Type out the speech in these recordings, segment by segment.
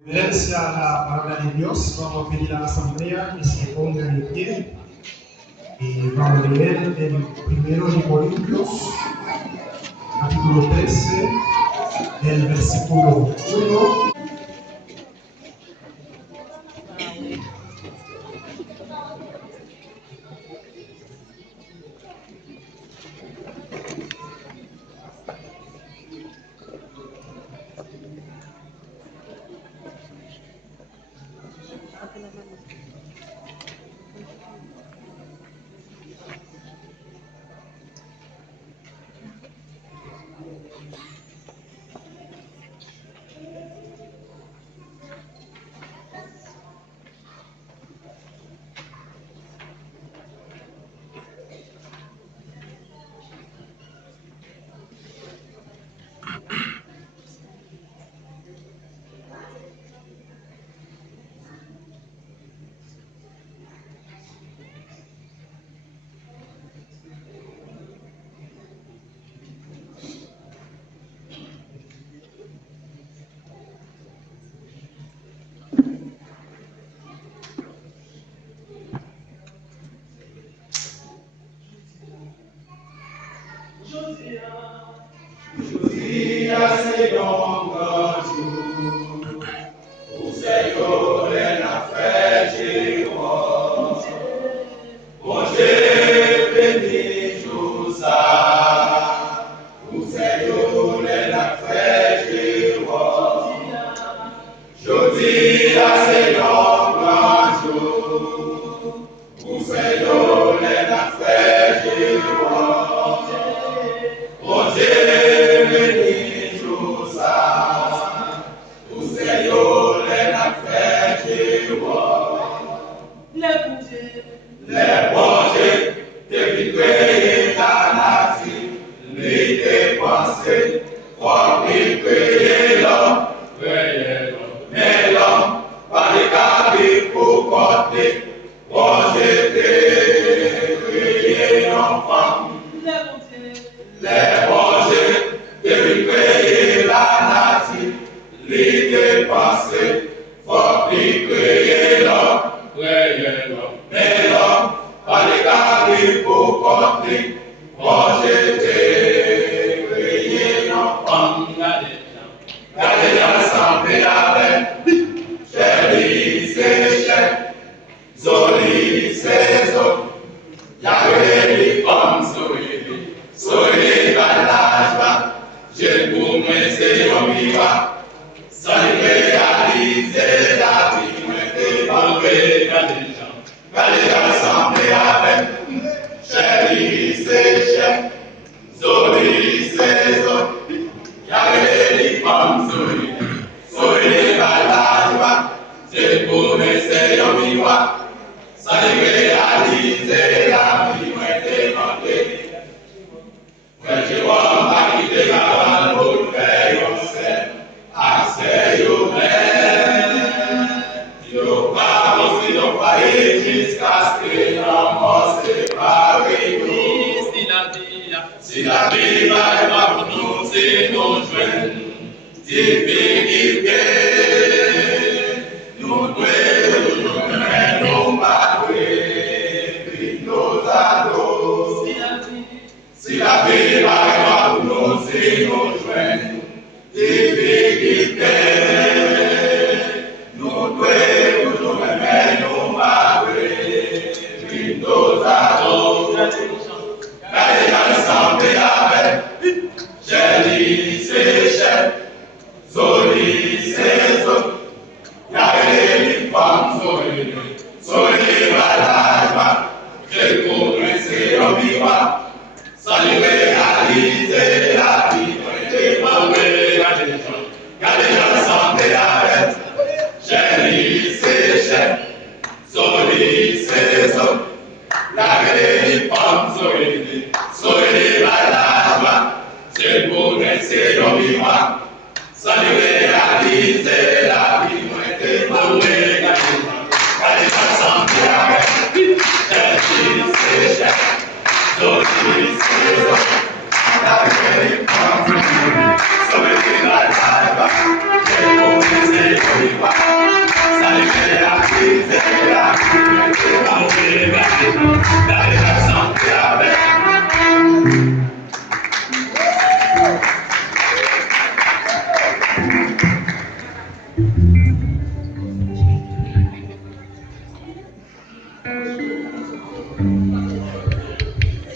Reverencia a la palabra de Dios, vamos a pedir a la asamblea que se ponga de pie y vamos a leer el primero de Corintios, capítulo 13, el versículo 1. Josias se longa o Senhor é na fé de você veni Josá, o Senhor é na fé de Josias se longa o Senhor é na fé de Le bon Dieu, depuis créé la nature, lui dépensé, pour lui créer l'homme, mais l'homme, par les cabines pour compter, bon Dieu créé l'enfant. Le bon Dieu, depuis créé la nature, lui dépensé, pour lui créer l'homme. Mais l'homme, par les cabines pour compter, quand j'étais créé l'enfant. Gardez l'assemblée avec chérie, c'est cher, Zoli, c'est zone, Yahweh, les femmes, soyez balage, j'ai pour moi, c'est un miroir, sans réaliser la vie, mais démarrer, Gardez l'assemblée avec chérie, c'est cher, Zoli, c'est zone, Yahweh, les femmes, soyez balage, j'ai pour moi, c'est un miroir, sans réaliser la vie, mais démarrer. Quand je vois ma vie de la pour faire yourself, assez humain. Yo parle si l'on paye jusqu'à ce que l'on se sépare. Si la vie va pour nous, c'est nos jeunes difficultés. Nous devons nous mettre nos barres, puis nos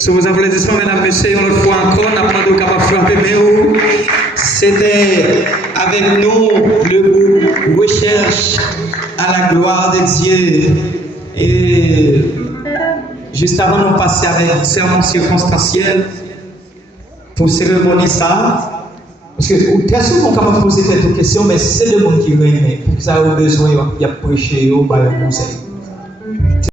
Sur vos applaudissements, mesdames, messieurs, une autre fois encore, on a demandé capable de frapper, mais c'était avec nous le groupe Recherche à la gloire de Dieu. Et juste avant de passer avec un sermon circonstanciel pour cérémonie ça, parce que très souvent on peut poser quelques questions, mais c'est le monde qui remet, pour que ça a besoin, il y a prêché, il y a conseil.